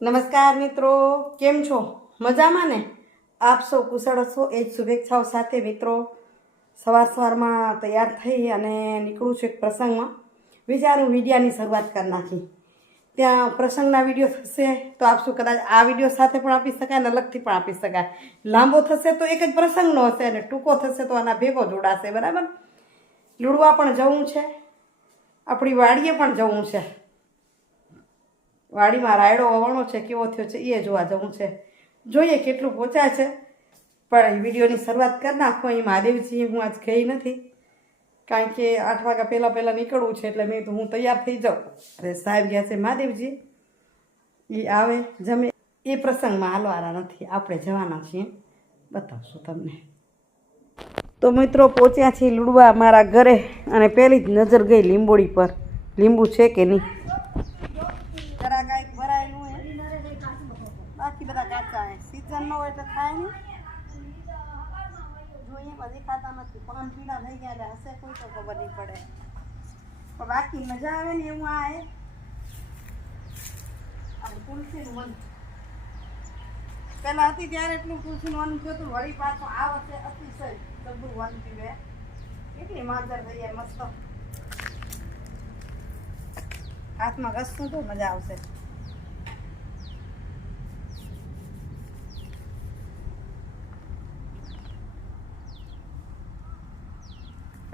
નમસ્કાર મિત્રો, કેમ છો? મજામાં ને? આપ સૌ કુશળ છો એ જ શુભેચ્છાઓ સાથે મિત્રો સવારમાં તૈયાર થઈ અને નીકળું છું એક પ્રસંગમાં. વિચારું વિડીયાની શરૂઆત કરી નાખી. ત્યાં પ્રસંગના વિડીયો થશે તો આપશું કદાચ આ વિડીયો સાથે પણ આપી શકાય અને અલગથી પણ આપી શકાય. લાંબો થશે તો એક જ પ્રસંગનો હશે અને ટૂંકો થશે તો આના ભેગો જોડાશે. બરાબર? લુડવા પણ જવું છે, આપણી વાડીએ પણ જવું છે. વાડીમાં રાયડો વવાણો છે, કેવો થયો છે એ જોવા જવું છે. જોઈએ કેટલું પહોંચ્યા છે. પણ વિડીયોની શરૂઆત કરી નાખો. અહીં મહાદેવજી હું આજ ગઈ નથી, કારણ કે 8 વાગ્યા પહેલાં નીકળવું છે. એટલે મેં તો હું તૈયાર થઈ જાઉં. અરે સાહેબ ગયા છે મહાદેવજી, એ આવે જમે એ પ્રસંગમાં હાલવાના નથી, આપણે જવાના છીએ. બતાવશું તમને. તો મિત્રો પહોંચ્યા છીએ લુડવા મારા ઘરે અને પહેલી જ નજર ગઈ લીંબોડી પર. લીંબુ છે કે નહીં? બાકી બધા કાચા હે. સીઝન નો હોય એટલે થાય નહીં. જોઈએ બધી ખાતા નથી. પાન પીળા થઈ ગયા એટલે હશે કોઈ તો ખબર નહીં પડે. પણ બાકી મજા આવે ને એવું આ હે. તુલસીનું વન પહેલાં હતી ત્યારે એટલું તુલસીનું વન થયું હતું. વળી પાછું આ વખતે અતિશય સગું વન પીવે. કેટલી માંજર થઈ જાય મસ્ત. હાથમાં ઘસતું તો મજા આવશે.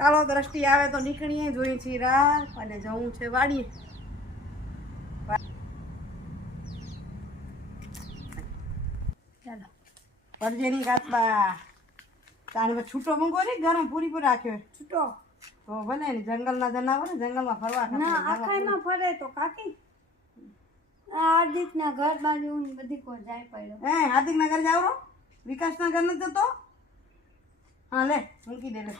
ચાલો દ્રષ્ટિ આવે તો નીકળીએ. જોઈએ છીએ રાહ અને જવું છે વાડીએ. ચાલો પરજેની કાચબા તાણે છૂટો મૂકો ને, ગરમ પૂરી રાખ્યો છૂટો તો ભલે ને. જંગલના જનાવર જંગલમાં ફરવા ના આખાઈમાં ફરે તો કાકી હાર્દિકના ઘર બાજુ બધી કોઈ જાય પડ્યો. હે હાર્દિકના ઘર જાવ? વિકાસના ઘર નથી જતો? હા લે મૂકી દે. લે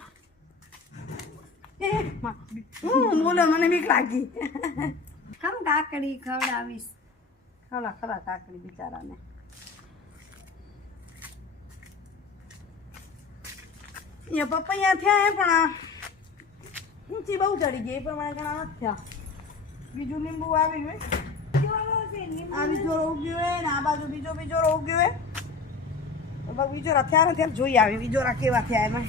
બોલો, મને બીક લાગી. કમ કાકડી ખવડાવીશ? ખરા ખરા કાકડી બિચારાને. અહીંયા પપૈયા થયા હે પણ ઊંચી બહુ ચડી ગઈ. એ પ્રમાણે ઘણા નથી થયા. બીજું લીંબુ આવી ગયું. આ બીજો ઉગ્યો હોય ને આ બાજુ બીજો ઉગ્યો હોય. તો બીજોરા થયા ને ત્યારે જોઈ આવી બીજોરા કેવા થયા એમાં.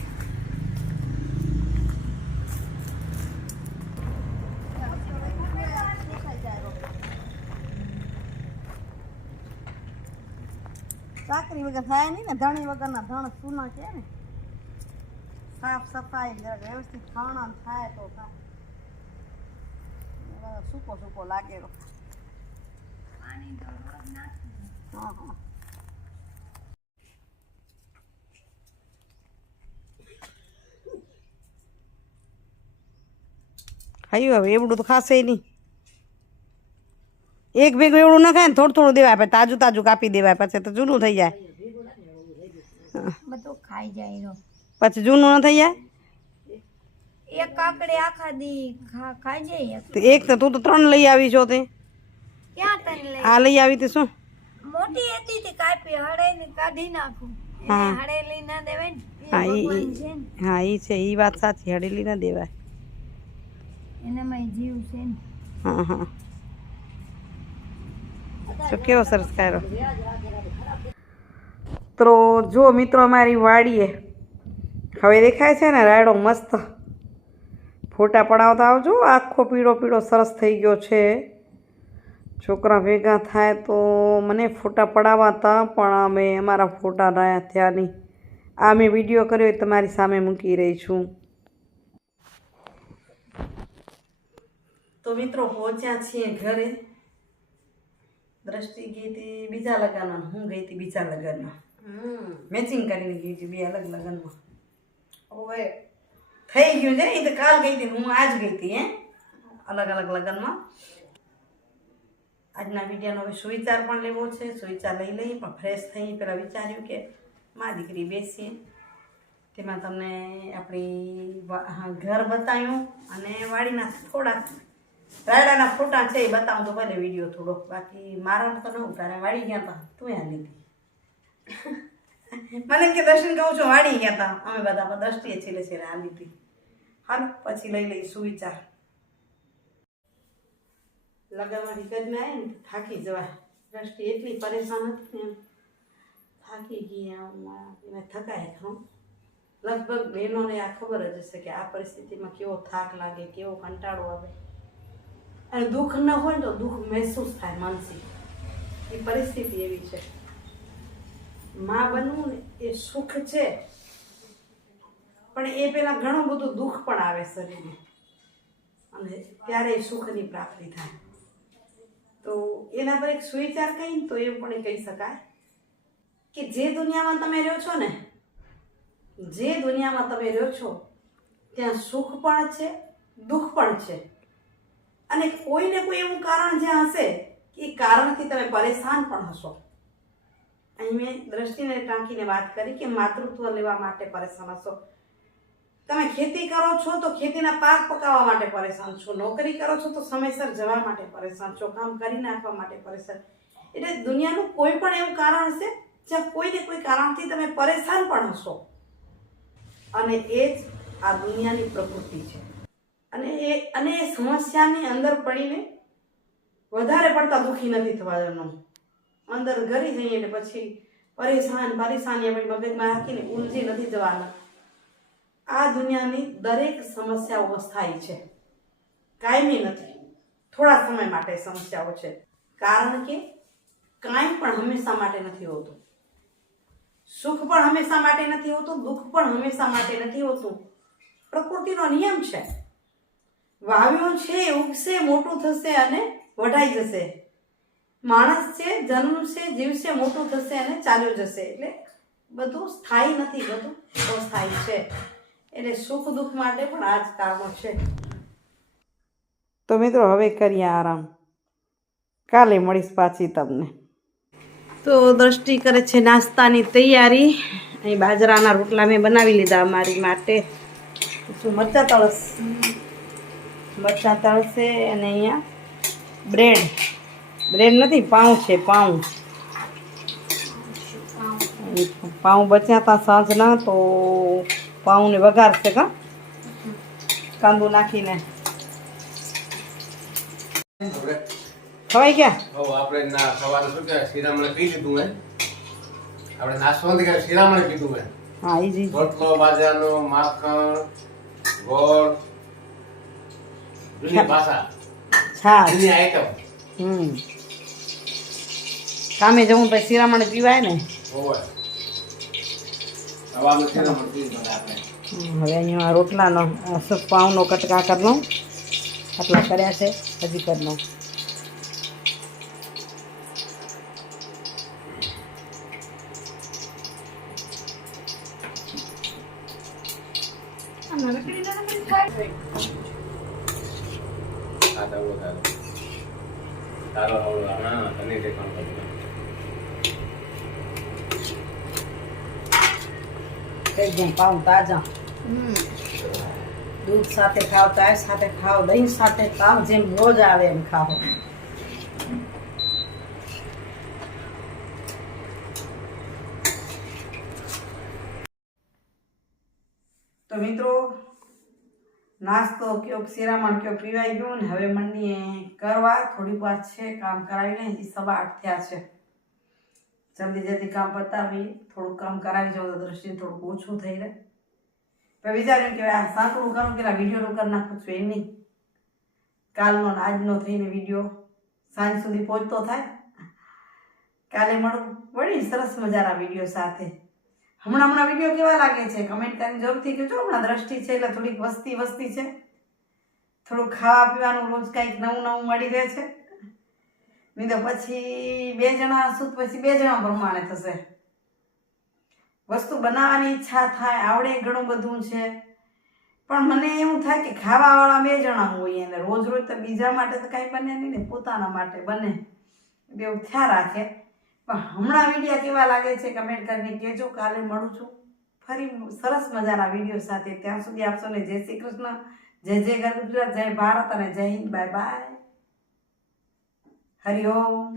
સાકરી વગર થાય નહીં ને. ધણી વગરના ધણ સુના છે ને. સાફ સફાઈ વ્યવસ્થિત ખાણા થાય તો થાય. સૂકો સૂકો લાગેલો. હા હા ખાયું હવે એવડું તો ખાશે નહીં. એક ભેગું એવડું ન ખાય ને, થોડું થોડું દેવાય. તાજું તાજું કાપી દેવાય, પછી તો જૂનું થઈ જાય. બધું ખાઈ જાય. પછી જૂનું ન થઈ જાય. એક કાકડી આખા દી ખાઈ જાય. એક તો તું તો 3 લઈ આવી છો. તે ક્યાં તને લઈ આ લઈ આવી તે શું મોટી હતી તે કાપી હળે કાઢી નાખું. હા. હળેલી ના દેવાય ને. હા ભગવાન છે ને, હા એ છે. એ વાત સાચી. હળેલી ના દેવાય. એનામાં જીવ છે ને. હા હા તો કેવો સરસ કર્યો. તો જો મિત્રો અમારી વાડીએ હવે દેખાય છે ને રાયડો મસ્ત. ફોટા પડાવતા આવજો. આખો પીળો પીળો સરસ થઈ ગયો છે. છોકરા ભેગા થાય તો મને ફોટા પડાવતા, પણ અમે અમારા ફોટા થયા નહીં. આ મેં વિડીયો કર્યો એ તમારી સામે મૂકી રહી છું. તો મિત્રો પહોંચ્યા છીએ ઘરે. દ્રષ્ટિ ગઈ હતી બીજા લગ્નમાં, હું ગઈ હતી બીજા લગ્નમાં. મેચિંગ કરીને ગઈ હતી 2 અલગ લગ્નમાં. હવે થઈ ગયું છે. એ તો કાલ ગઈ હતી, હું આજ ગઈ હતી. અલગ અલગ લગ્નમાં. આજના વિડીયોનો હવે સુવિચાર પણ લેવો છે. સુવિચાર લઈ લઈએ, પણ ફ્રેશ થઈ પહેલાં વિચાર્યું કે મારી દીકરી બેસીએ. તેમાં તમને આપણી ઘર બતાવ્યું અને વાડીના થોડાક રાયડાના ફોટા છે એ બતાવું તો ભલે વિડીયો થોડો. બાકી મારા તો ન ઉતારે. વાડી ગયા હતા તું યાદ લીધી. મને કે દર્શન કહું છું વાડી ગયા હતા અમે બધા, પણ દ્રષ્ટિએ છેલ્લે છેલ્લે આ લીધી. હાલ પછી લઈ લઈ સુવિચાર. લગનમાંથી કરીને આવી ને થાકી જવાય. દ્રષ્ટિ એટલી પરેશાન હતી ને થાકી ગઈ એને થકાય ખરું. લગભગ બહેનોને આ ખબર જ હશે કે આ પરિસ્થિતિમાં કેવો થાક લાગે, કેવો કંટાળો આવે અને દુઃખ ન હોય ને તો દુઃખ મહેસૂસ થાય માનસિક. એ પરિસ્થિતિ એવી છે. માં બનવું ને એ સુખ છે, પણ એ પેલા ઘણું બધું દુઃખ પણ આવે શરીરને અને ત્યારે એ સુખની પ્રાપ્તિ થાય. તો એના પર એક સુવિચાર કહીને તો એવું પણ કહી શકાય કે જે દુનિયામાં તમે રહ્યો છો ને, જે દુનિયામાં તમે રહ્યો છો ત્યાં સુખ પણ છે, દુઃખ પણ છે. અને કોઈને કોઈ એવું કારણ જ્યાં હશે કે એ કારણથી તમે પરેશાન પણ હશો. અહીં મેં દ્રષ્ટિને ટાંકીને વાત કરી કે માતૃત્વ લેવા માટે પરેશાન હશો. તમે ખેતી કરો છો તો ખેતીના પાક પકાવવા માટે પરેશાન છો, નોકરી કરો છો તો સમયસર જવા માટે પરેશાન છો, કામ કરી નાખવા માટે પરેશાન. એટલે દુનિયાનું કોઈ પણ એવું કારણ હશે જ્યાં કોઈને કોઈ કારણથી તમે પરેશાન પણ હશો. અને એ જ આ દુનિયાની પ્રકૃતિ છે. અને એ સમસ્યાની અંદર પડીને વધારે પડતા દુઃખી નથી થવાનું. અંદર ઘરી જઈએ એટલે પછી પરેશાની આપણી મગજમાં રાખીને ઉલઝી નથી જવાના. આ દુનિયાની દરેક સમસ્યાઓ સ્થાયી છે, કાયમી નથી. થોડા સમય માટે સમસ્યાઓ છે, કારણ કે કાંઈ પણ હંમેશા માટે નથી હોતું. સુખ પણ હંમેશા માટે નથી હોતું, દુઃખ પણ હંમેશા માટે નથી હોતું. પ્રકૃતિનો નિયમ છે. વાવ્યું છે, ઉગશે, મોટું થશે અને વઢાઈ જશે. માણસ છે, જન્મશે, જીવશે, મોટું થશે અને ચાલ્યું જશે. એટલે બધું સ્થાયી નથી, બધું અસ્થાયી છે. એટલે સુખ દુઃખ માટે પણ આ જ કારણો છે. તો મિત્રો હવે કરીએ આરામ. કાલે મળીશ પાછી તમને. તો દ્રષ્ટિ કરે છે નાસ્તાની તૈયારી. અહીં બાજરાના રોટલા મેં બનાવી લીધા અમારી માટે. શું મરચાં તળશે અને અહીંયા બ્રેડ નથી, પાઉં છે. પાઉં બચ્યા હતા સાંજના, તો પાઉંને વઘારશે કાંદો નાખીને. ખવાઈ ગયા? આપણે સવારે શું કહેવાય, શિરામણ પી લીધું હે. આપણે નાસ્તો નથી કર્યો, શિરામણ પીધું હે. હા, એ જ રોટલો, બાજરાનો, માખણ, ગોળ, જૂની ભાષા, છાશ. જૂની આઈટમ. કામે જવું તો શિરામણ પીવાય ને. હોય સવારનું શિરામણ પી લીધું આપણે. હવે અહીંયા રોટલાનો પાઉંનો કટકા કરનો આટલા કર્યા છે, હજી કરનો. એકદમ પાઉં તાજા. દૂધ સાથે ખાવ, ચાય સાથે ખાવ, દહીં સાથે ખાવ, જેમ રોજ આવે એમ ખાવ. તો મિત્રો, નાસ્તો કયો, શિરામણ કયો પીવાઈ ગયો ને હવે મંડીએ કરવા. થોડીક વાર છે, કામ કરાવીને. હજી 8:15 થયા છે. જલ્દી કામ પતાવી થોડુંક કામ કરાવી જાઉં તો દ્રષ્ટિ થોડુંક ઓછું થઈ રહે. પછી વિચાર્યું કે આ સાંકડું કરું કે વિડીયો કરી નાખું છું. એમ નહીં, કાલનો ને આજનો થઈને વિડીયો સાંજ સુધી પહોંચતો થાય. કાલે મળું વળી સરસ મજાના વિડીયો સાથે. હમણાં વિડીયો કેવા લાગે છે કમેન્ટ કરીને જરૂરથી કહેજો. હમણાં દ્રષ્ટિ છે એટલે થોડીક વસ્તી છે. થોડુંક ખાવા પીવાનું રોજ કંઈક નવું મળી રહે છે. નહીં તો પછી 2 જણા હશું તો પછી 2 જણા પ્રમાણે થશે. વસ્તુ બનાવવાની ઈચ્છા થાય, આવડે ઘણું બધું છે, પણ મને એવું થાય કે ખાવાવાળા 2 જણા હોય અને રોજ તો બીજા માટે તો કાંઈ બને નહીં ને, પોતાના માટે બને. એવું થયા રાખે. પણ હમણાં વિડીયો કેવા લાગે છે કમેન્ટ કરીને કહેજો. કાલે મળું છું ફરી સરસ મજાના વિડીયો સાથે. ત્યાં સુધી આપ સૌને જય શ્રી કૃષ્ણ, જય ગુજરાત, જય ભારત અને જય હિન્દ. Bye bye. હરિ ઓમ.